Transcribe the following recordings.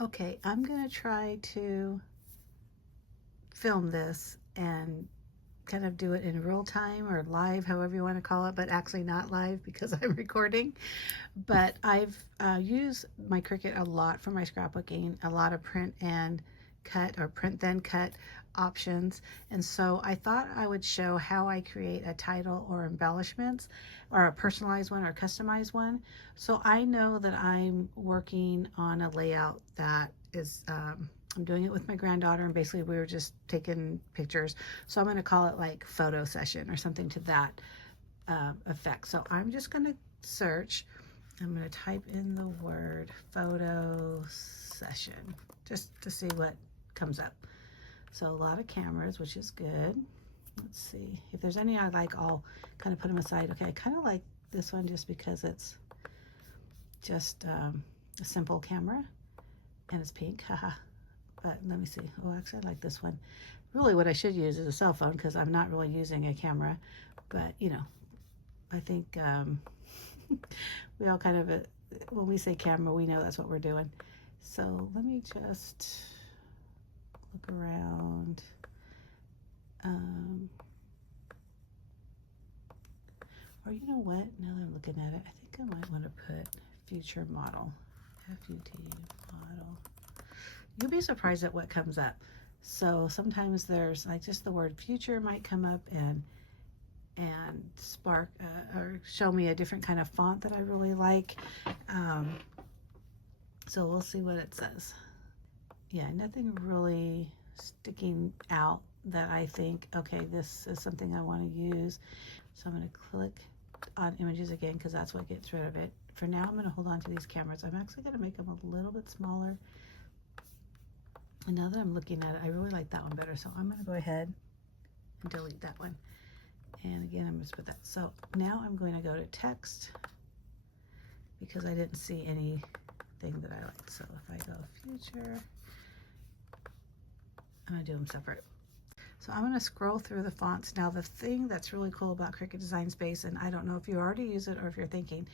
Okay, I'm gonna try to film this and kind of do it in real time or live, however you want to call it, but actually not live because I'm recording. But I've used my Cricut a lot for my scrapbooking, a lot of print and cut or print then cut options. And so I thought I would show how I create a title or embellishments or a personalized one or customized one. So I know that I'm working on a layout that is I'm doing it with my granddaughter, and basically we were just taking pictures. So I'm going to call it like photo session or something to that effect. So I'm just going to search. I'm going to type in the word photo session just to see what comes up. So a lot of cameras, which is good. Let's see if there's any I like. I'll kind of put them aside. Okay, I kind of like this one just because it's just a simple camera and it's pink. Haha. But let me see. Oh, actually, I like this one. Really, what I should use is a cell phone because I'm not really using a camera. But, you know, I think we all kind of, when we say camera, we know that's what we're doing. So let me just look around. Or you know what? Now that I'm looking at it, I think I might want to put future model. F-U-T model. You'll be surprised at what comes up. So sometimes there's like just the word future might come up and spark or show me a different kind of font that I really like. So we'll see what it says. Yeah, nothing really sticking out that I think, okay, this is something I want to use. So I'm going to click on images again because that's what gets rid of it. For now, I'm going to hold on to these cameras. I'm actually going to make them a little bit smaller. And now that I'm looking at it, I really like that one better. So I'm going to go ahead and delete that one. And again, I'm going to put that. So now I'm going to go to text because I didn't see anything that I liked. So if I go future, I'm going to do them separate. So I'm going to scroll through the fonts. Now the thing that's really cool about Cricut Design Space, and I don't know if you already use it or if you're thinking,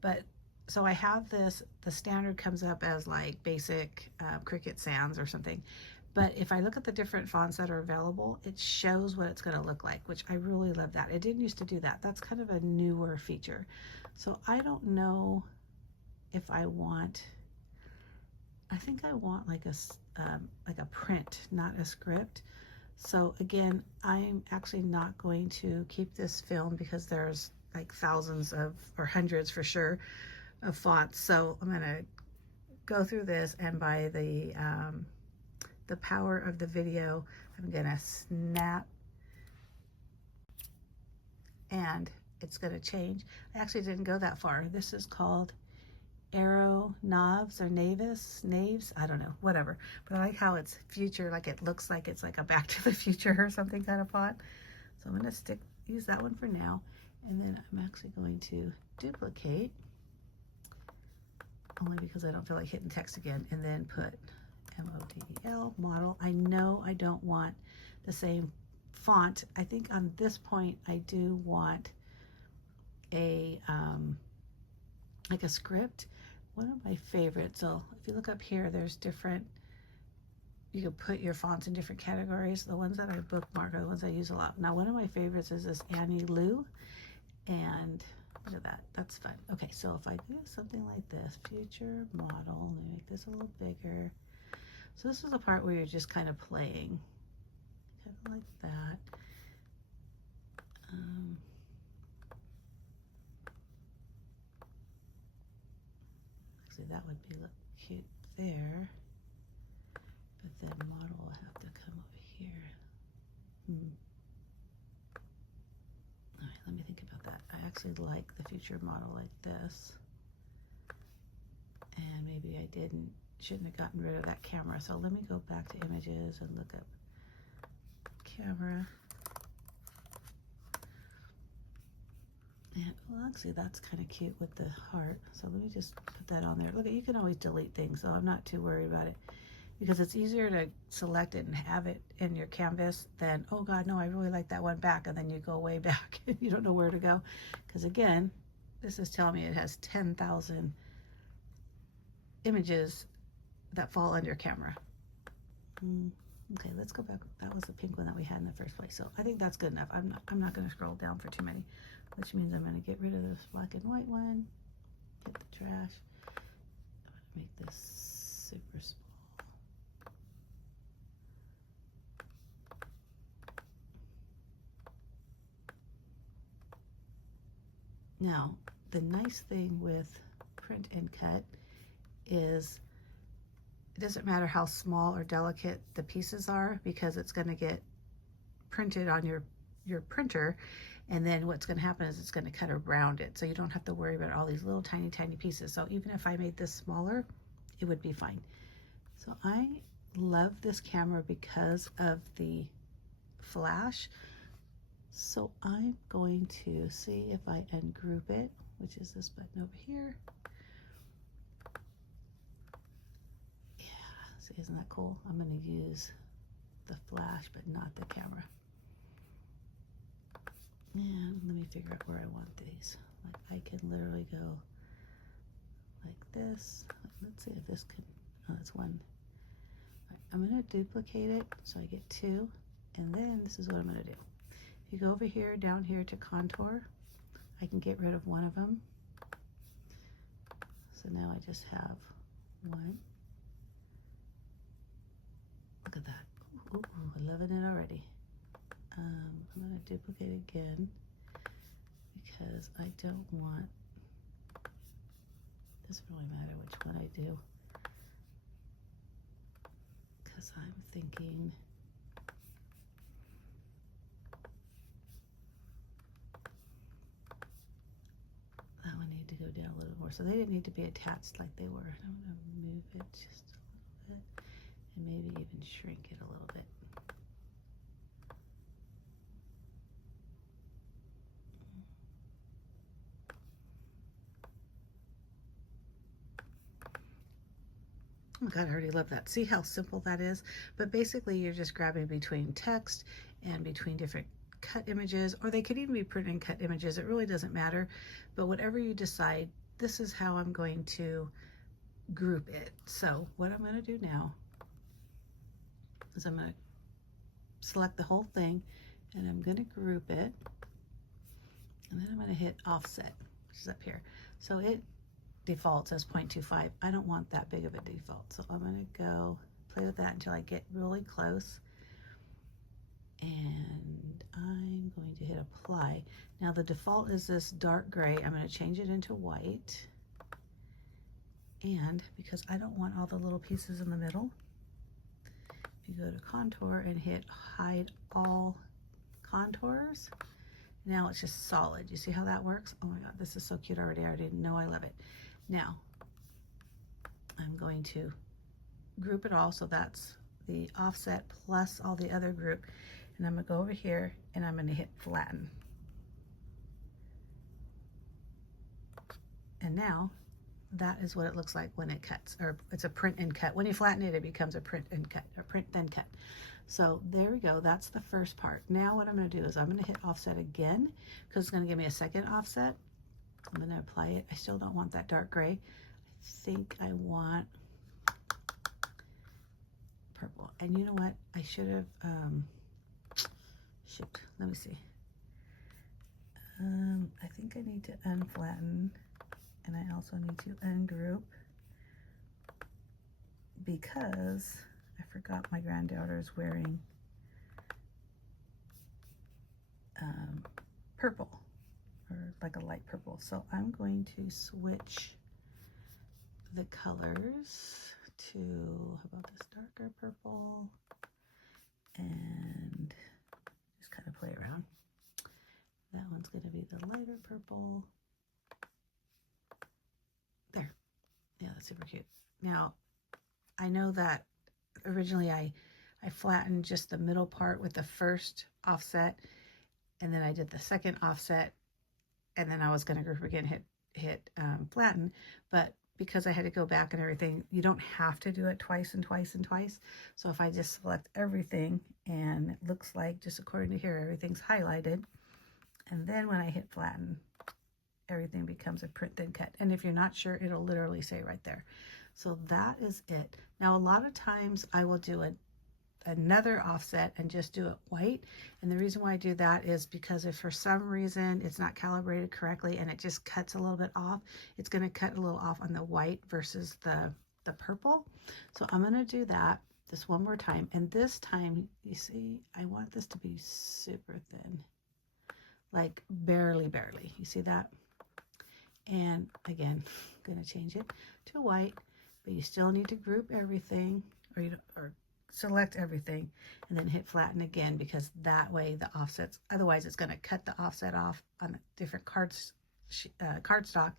but so I have this, the standard comes up as like basic Cricut Sans or something. But if I look at the different fonts that are available, it shows what it's going to look like, which I really love that. It didn't used to do that. That's kind of a newer feature. So I don't know if I want, I think I want like a print, not a script. So again, I'm actually not going to keep this film because there's like thousands of, or hundreds for sure, of fonts. So I'm going to go through this, and by the power of the video, I'm going to snap and it's going to change. I actually didn't go that far. This is called Arrow Naves or Naves, I don't know, whatever. But I like how it's future, like it looks like it's like a Back to the Future or something kind of font. So I'm going to use that one for now. And then I'm actually going to duplicate, only because I don't feel like hitting text again, and then put MODEL model. I know I don't want the same font. I think on this point I do want a like a script. One of my favorites, so if you look up here, there's different, you can put your fonts in different categories. The ones that I bookmark are the ones I use a lot. Now one of my favorites is this Annie Lou, and look at that, that's fun. Okay, so if I do something like this, future model, let me make this a little bigger. So this is the part where you're just kind of playing, kind of like that. Actually, that would be look cute there, but then model will have to come over here. All right, let me think about that. I actually like the future model like this, and maybe I shouldn't have gotten rid of that camera. So let me go back to images and look up camera. And well, actually that's kind of cute with the heart. So let me just put that on there. Look, you can always delete things, so I'm not too worried about it, because it's easier to select it and have it in your canvas than, oh God, no, I really like that one back, and then you go way back and you don't know where to go. Because again, this is telling me it has 10,000 images that fall under camera. Okay, let's go back. That was the pink one that we had in the first place. So I think that's good enough. I'm not going to scroll down for too many, which means I'm going to get rid of this black and white one, get the trash. I'm going to make this super small. Now, the nice thing with print and cut is it doesn't matter how small or delicate the pieces are, because it's going to get printed on your printer, and then what's going to happen is it's going to cut around it, so you don't have to worry about all these little tiny pieces. So even if I made this smaller, it would be fine. So I love this camera because of the flash. So I'm going to see if I ungroup it, which is this button over here. Yeah, see, isn't that cool? I'm going to use the flash, but not the camera. And let me figure out where I want these. Like, I can literally go like this. Let's see if this can, oh, that's one. Right, I'm going to duplicate it so I get two, and then this is what I'm going to do. If you go over here, down here to contour, I can get rid of one of them. So now I just have one. Look at that. Ooh, I'm loving it already. I'm going to duplicate again because I don't want, it doesn't really matter which one I do, because I'm thinking that one need to go down a little more. So they didn't need to be attached like they were. I'm going to move it just a little bit and maybe even shrink it a little bit. Oh my God, I already love that. See how simple that is? But basically you're just grabbing between text and between different cut images, or they could even be print and cut images. It really doesn't matter. But whatever you decide, this is how I'm going to group it. So what I'm going to do now is I'm going to select the whole thing and I'm going to group it. And then I'm going to hit offset, which is up here. So it defaults as 0.25. I don't want that big of a default. So I'm going to go play with that until I get really close. And I'm going to hit apply. Now the default is this dark gray. I'm going to change it into white. And because I don't want all the little pieces in the middle, if you go to contour and hit hide all contours, now it's just solid. You see how that works? Oh my God, this is so cute already. I already know I love it. Now, I'm going to group it all. So that's the offset plus all the other group. And I'm going to go over here and I'm going to hit flatten. And now that is what it looks like when it cuts, or it's a print and cut. When you flatten it, it becomes a print and cut, or print then cut. So there we go. That's the first part. Now what I'm going to do is I'm going to hit offset again because it's going to give me a second offset. I'm going to apply it. I still don't want that dark gray. I think I want purple. And you know what? I should have, shoot, let me see. I think I need to unflatten, and I also need to ungroup because I forgot my granddaughter is wearing purple, or like a light purple. So I'm going to switch the colors to, how about this darker purple, and just kind of play around. That one's going to be the lighter purple. There. Yeah, that's super cute. Now, I know that originally I flattened just the middle part with the first offset, and then I did the second offset, and then I was going to group again, hit flatten, but because I had to go back and everything, you don't have to do it twice and twice and twice. So if I just select everything, and it looks like, just according to here, everything's highlighted, and then when I hit flatten, everything becomes a print then cut. And if you're not sure, it'll literally say right there. So that is it. Now, a lot of times I will do another offset and just do it white. And the reason why I do that is because if for some reason it's not calibrated correctly and it just cuts a little bit off, it's going to cut a little off on the white versus the purple. So I'm going to do that this one more time. And this time, you see, I want this to be super thin, like barely. You see that? And again, I'm going to change it to white, but you still need to group everything, or select everything, and then hit flatten again, because that way the offsets, otherwise it's going to cut the offset off on different cardstock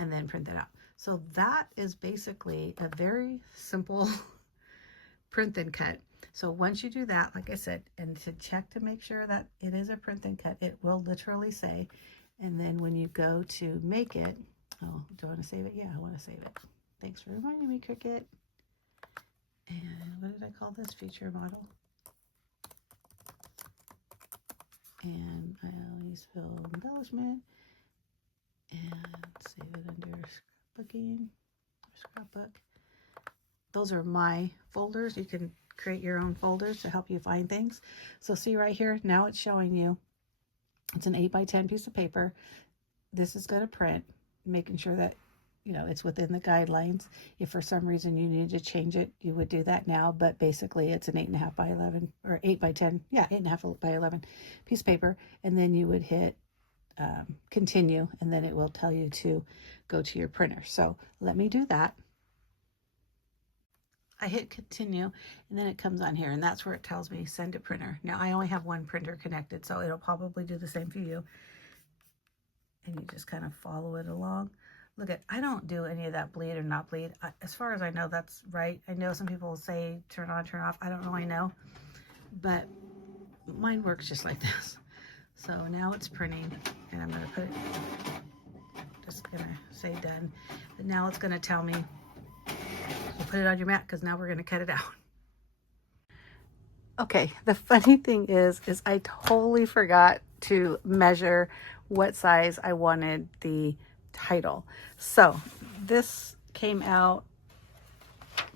and then print it out. So that is basically a very simple print and cut. So once you do that, like I said, and to check to make sure that it is a print and cut, it will literally say, and then when you go to make it, oh, do I want to save it? Yeah, I want to save it. Thanks for reminding me, Cricut. And what did I call this? Feature model. And I'll use fill embellishment and save it under scrapbooking or scrapbook. Those are my folders. You can create your own folders to help you find things. So see right here, now it's showing you, it's an 8x10 piece of paper. This is going to print, making sure that, you know, it's within the guidelines. If for some reason you need to change it, you would do that now, but basically it's an 8.5 by 11 or 8x10. Yeah, 8.5 by 11 piece of paper. And then you would hit continue, and then it will tell you to go to your printer. So let me do that. I hit continue, and then it comes on here, and that's where it tells me send to printer. Now I only have one printer connected, so it'll probably do the same for you. And you just kind of follow it along. Look at, I don't do any of that bleed or not bleed. As far as I know, that's right. I know some people say turn on, turn off. I don't really know, but mine works just like this. So now it's printing, and I'm going to put it, just going to say done. But now it's going to tell me, put it on your mat, because now we're going to cut it out. Okay, the funny thing is I totally forgot to measure what size I wanted the title. So this came out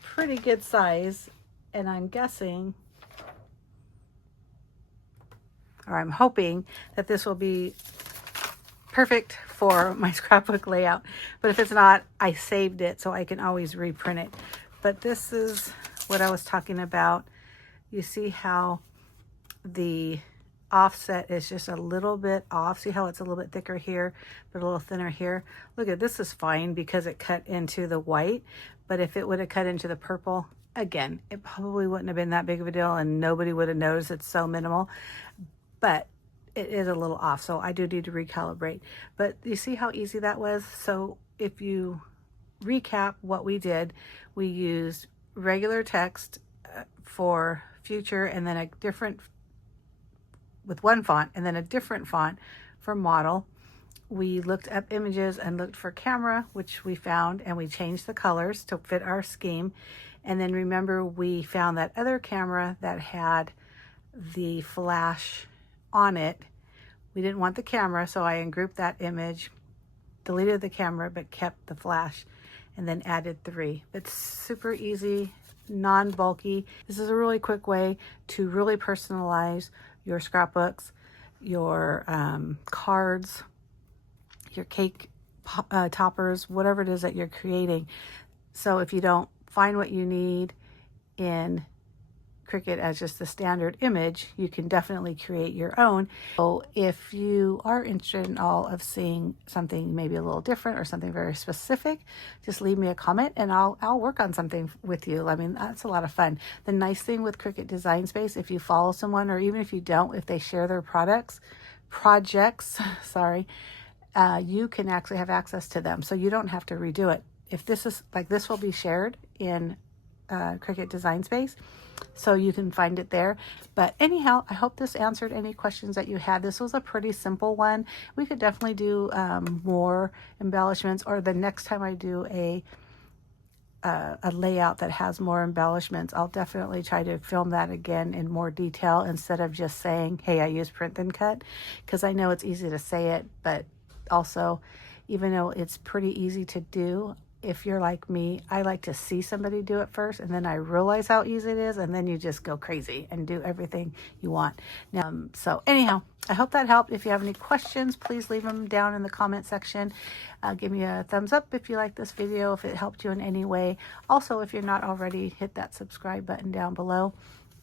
pretty good size, and I'm guessing, or I'm hoping, that this will be perfect for my scrapbook layout. But if it's not, I saved it so I can always reprint it. But this is what I was talking about. You see how the offset is just a little bit off. See how it's a little bit thicker here, but a little thinner here? Look at this, is fine because it cut into the white. But if it would have cut into the purple, again, it probably wouldn't have been that big of a deal and nobody would have noticed. It's so minimal. But it is a little off, so I do need to recalibrate. But you see how easy that was? So if you recap what we did, we used regular text for future, and then a different, with one font, and then a different font for model. We looked up images and looked for camera, which we found, and we changed the colors to fit our scheme. And then remember, we found that other camera that had the flash on it. We didn't want the camera, so I ungrouped that image, deleted the camera, but kept the flash, and then added 3. It's super easy, non-bulky. This is a really quick way to really personalize your scrapbooks, your cards, your cake toppers, whatever it is that you're creating. So if you don't find what you need in Cricut as just the standard image, you can definitely create your own. So if you are interested in all of seeing something maybe a little different or something very specific, just leave me a comment and I'll work on something with you. I mean, that's a lot of fun. The nice thing with Cricut Design Space, if you follow someone, or even if you don't, if they share their projects, sorry, you can actually have access to them. So you don't have to redo it. If this is like, this will be shared in Cricut Design Space, so you can find it there. But anyhow, I hope this answered any questions that you had. This was a pretty simple one. We could definitely do more embellishments, or the next time I do a layout that has more embellishments, I'll definitely try to film that again in more detail instead of just saying, hey, I use print and cut, because I know it's easy to say it, but also, even though it's pretty easy to do, if you're like me, I like to see somebody do it first, and then I realize how easy it is, and then you just go crazy and do everything you want. Now, so anyhow, I hope that helped. If you have any questions, please leave them down in the comment section. Give me a thumbs up if you like this video, if it helped you in any way. Also, if you're not already, hit that subscribe button down below.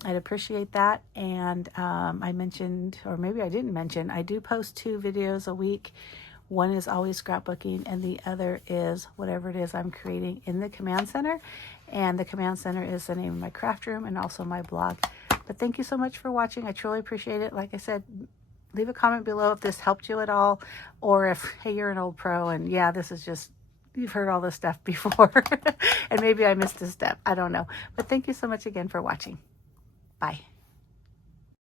I'd appreciate that. And I mentioned, or maybe I didn't mention, I do post 2 videos a week. One is always scrapbooking, and the other is whatever it is I'm creating in the command center. And the command center is the name of my craft room and also my blog. But thank you so much for watching. I truly appreciate it. Like I said, leave a comment below if this helped you at all, or if, hey, you're an old pro and yeah, this is just, you've heard all this stuff before and maybe I missed a step. I don't know. But thank you so much again for watching. Bye.